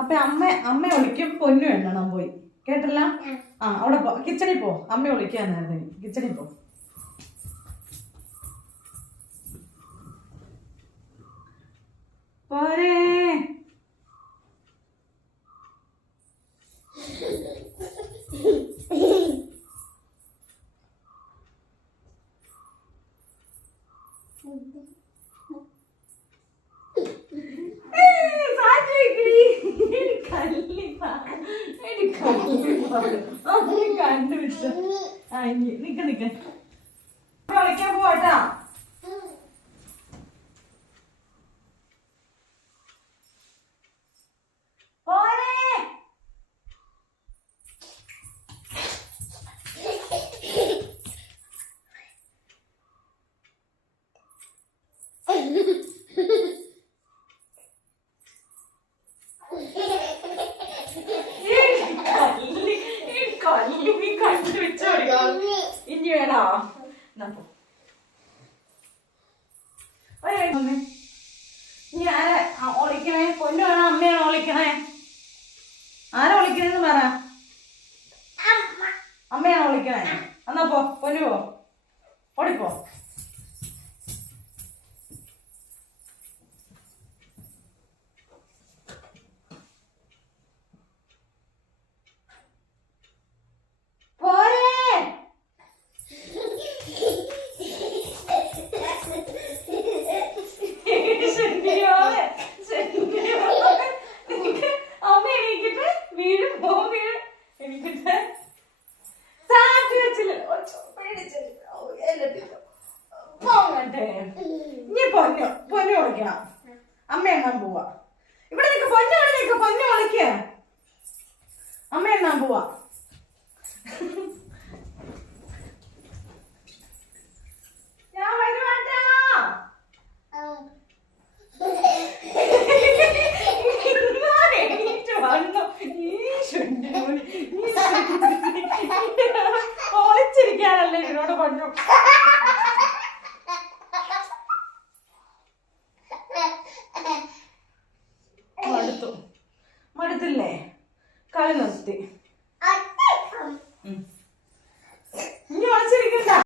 അപ്പൊ അമ്മ വിളിക്കും, പൊന്നു എണ്ണണം പോയി. കേട്ടല്ല? ആ അവിടെ പോ, കിച്ചണിൽ പോ. അമ്മ വിളിക്കാന്നായിരുന്നു, കിച്ചണിൽ പോ. പോരേ. കണ്ടുപിടിച്ചു. ആ നിക്ക കളിക്കാൻ പോവാട്ടാ. ഇനി വേണോ? ഇനി ആരെ ഒളിക്കണേ? പൊന്നു വേണോ അമ്മയാണോ ഒളിക്കണേ? ആരാ ഒളിക്കണേന്ന് പറ. അമ്മയാണോ ഒളിക്കണേ? എന്നാ പോ, പൊന്നു പോ, ഓടിപ്പോ. ഇനി പൊന്നു വിളിക്കണം. അമ്മ എണ്ണാൻ പോവാ. ഇവിടെ നിൽക്ക്, പൊന്നു വിളിക്ക. അമ്മ എണ്ണാൻ പോവാ. ഞാൻ വരുവാട്ടാ. ഒളിച്ചിരിക്കാനല്ലേ എന്നോട് പറഞ്ഞു.